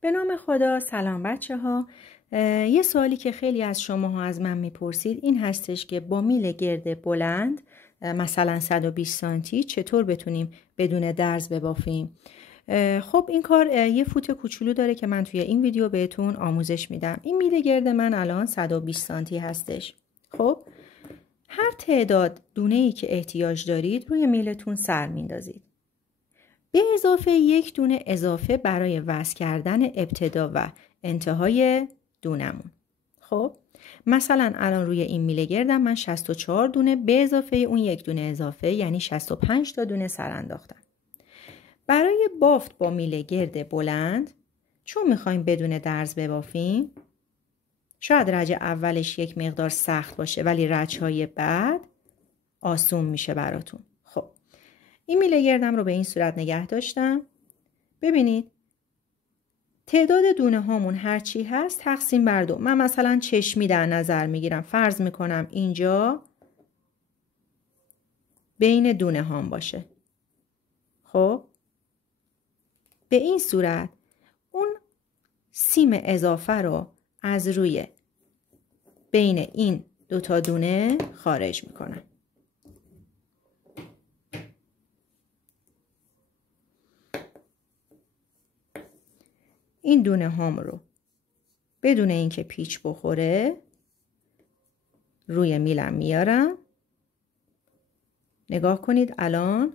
به نام خدا. سلام بچه ها. یه سوالی که خیلی از شماها از من میپرسید این هستش که با میل گرد بلند مثلا 120 سانتی چطور بتونیم بدون درز ببافیم. خب این کار یه فوت کوچولو داره که من توی این ویدیو بهتون آموزش میدم. این میل گرد من الان 120 سانتی هستش. خب هر تعداد دونه‌ای که احتیاج دارید روی میلتون سر میندازید. به اضافه یک دونه اضافه برای وصل کردن ابتدا و انتهای دونمون. خب مثلا الان روی این میله گردم من 64 دونه به اضافه اون یک دونه اضافه یعنی 65 تا دونه سر انداختم. برای بافت با میله گرد بلند چون میخوایم بدون درز ببافیم، شاید رج اولش یک مقدار سخت باشه ولی رج‌های بعد آسون میشه براتون. خب این میله گردم رو به این صورت نگه داشتم. ببینید تعداد دونه هامون هرچی هست تقسیم بر 2. من مثلا چشمی در نظر میگیرم. فرض میکنم اینجا بین دونه هام باشه. خب به این صورت اون سیم اضافه رو از روی بین این 2 تا دونه خارج میکنم. این دونه هام رو بدون اینکه پیچ بخوره روی میلم میارم. نگاه کنید الان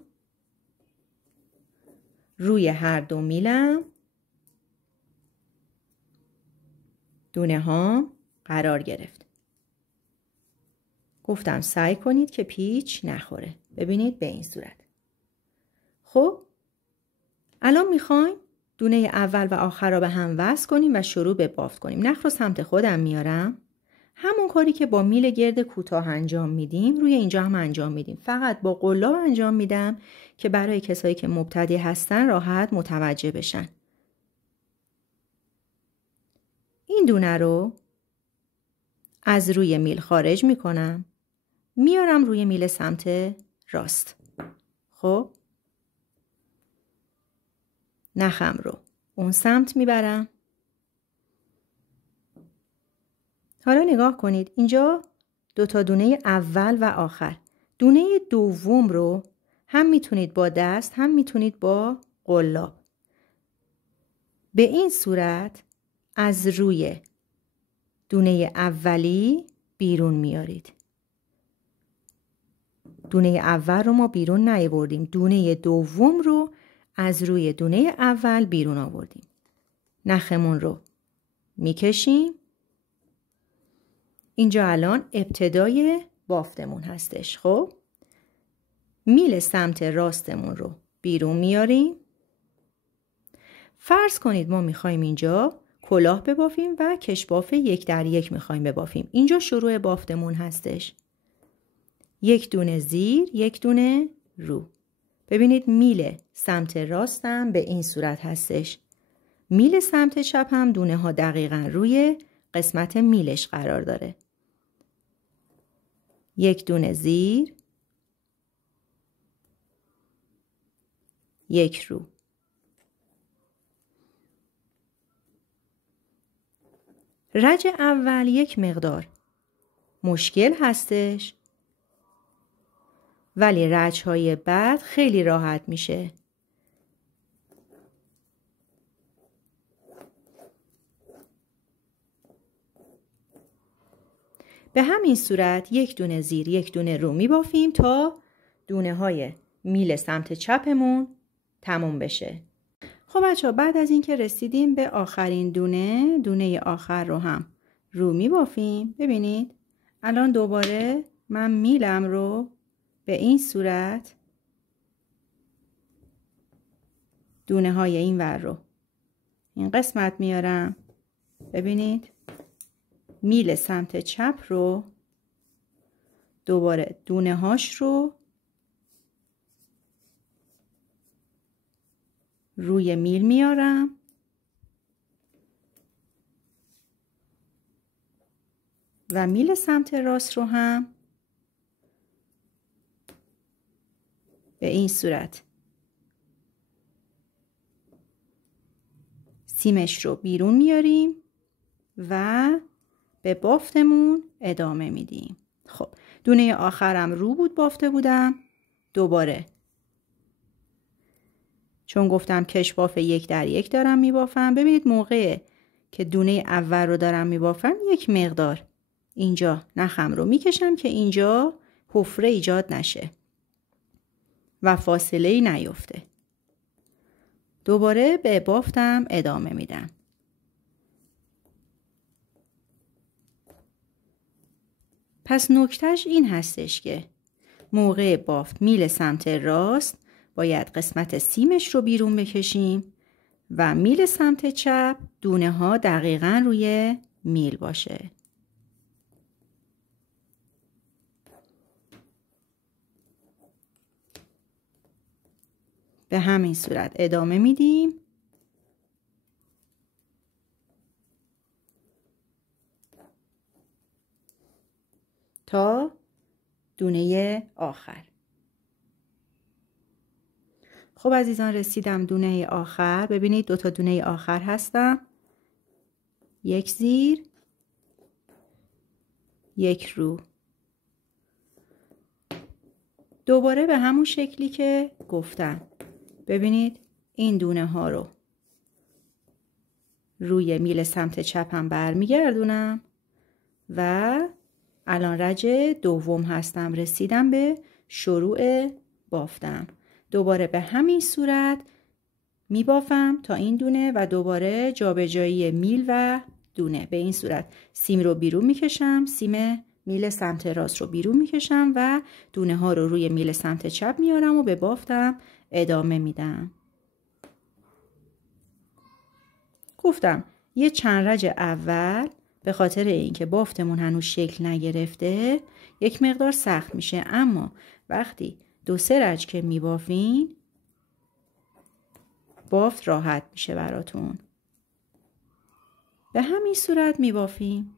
روی هر 2 میلم دونه هام قرار گرفت. گفتم سعی کنید که پیچ نخوره. ببینید به این صورت. خب الان میخوایم دونه اول و آخر را به هم وصل کنیم و شروع به بافت کنیم. نخ رو سمت خودم میارم. همون کاری که با میل گرد کوتاه انجام میدیم روی اینجا هم انجام میدیم. فقط با قلاب انجام میدم که برای کسایی که مبتدی هستن راحت متوجه بشن. این دونه رو از روی میل خارج میکنم. میارم روی میل سمت راست. خب نخم رو اون سمت میبرم. حالا نگاه کنید اینجا 2 تا دونه اول و آخر. دونه دوم رو هم میتونید با دست هم میتونید با قلاب به این صورت از روی دونه اولی بیرون میارید. دونه اول رو ما بیرون نیاوردیم. دونه دوم رو از روی دونه اول بیرون آوردیم. نخمون رو میکشیم. اینجا الان ابتدای بافتمون هستش. خب میل سمت راستمون رو بیرون میاریم. فرض کنید ما میخوایم اینجا کلاه ببافیم و کشباف 1 در 1 میخوایم ببافیم. اینجا شروع بافتمون هستش. 1 دونه زیر 1 دونه رو. ببینید میل سمت راستم به این صورت هستش. میل سمت چپ هم دونه ها دقیقاً روی قسمت میلش قرار داره. 1 دونه زیر 1 رو. رج اول یک مقدار مشکل هستش ولی رج‌های بعد خیلی راحت میشه. به همین صورت 1 دونه زیر 1 دونه رو میبافیم تا دونه های میل سمت چپمون تموم بشه. خب بچه بعد از اینکه رسیدیم به آخرین دونه آخر رو هم رو میبافیم. ببینید الان دوباره من میلم رو به این صورت دونه های این ور رو این قسمت میارم. ببینید میل سمت چپ رو دوباره دونه هاش رو روی میل میارم و میل سمت راست رو هم به این صورت سیمش رو بیرون میاریم و به بافتمون ادامه میدیم. خب دونه آخرم رو بود بافته بودم. دوباره چون گفتم کش باف 1 در 1 دارم میبافم، ببینید موقع که دونه اول رو دارم میبافم یک مقدار اینجا نخم رو میکشم که اینجا حفره ایجاد نشه و فاصله‌ای نیفته. دوباره به بافتم ادامه میدم. پس نکتهش این هستش که موقع بافت میل سمت راست باید قسمت سیمش رو بیرون بکشیم و میل سمت چپ دونه ها دقیقاً روی میل باشه. به همین صورت ادامه میدیم تا دونه آخر. خب عزیزان رسیدم دونه آخر. ببینید 2 تا دونه آخر هستم. 1 زیر 1 رو. دوباره به همون شکلی که گفتم ببینید این دونه ها رو روی میل سمت چپم برمیگردونم و الان رج دوم هستم. رسیدم به شروع بافتم. دوباره به همین صورت میبافم تا این دونه و دوباره جابجایی میل و دونه. به این صورت سیم رو بیرون میکشم، سیم میل سمت راست رو بیرون میکشم و دونه ها رو روی میل سمت چپ میارم و به بافتم ادامه میدم. گفتم یه چند رج اول به خاطر اینکه بافتمون هنوز شکل نگرفته یک مقدار سخت میشه، اما وقتی 2-3 رج که میبافین بافت راحت میشه براتون. به همین صورت میبافیم.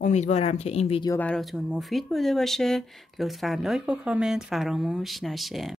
امیدوارم که این ویدیو براتون مفید بوده باشه. لطفاً لایک و کامنت فراموش نشه.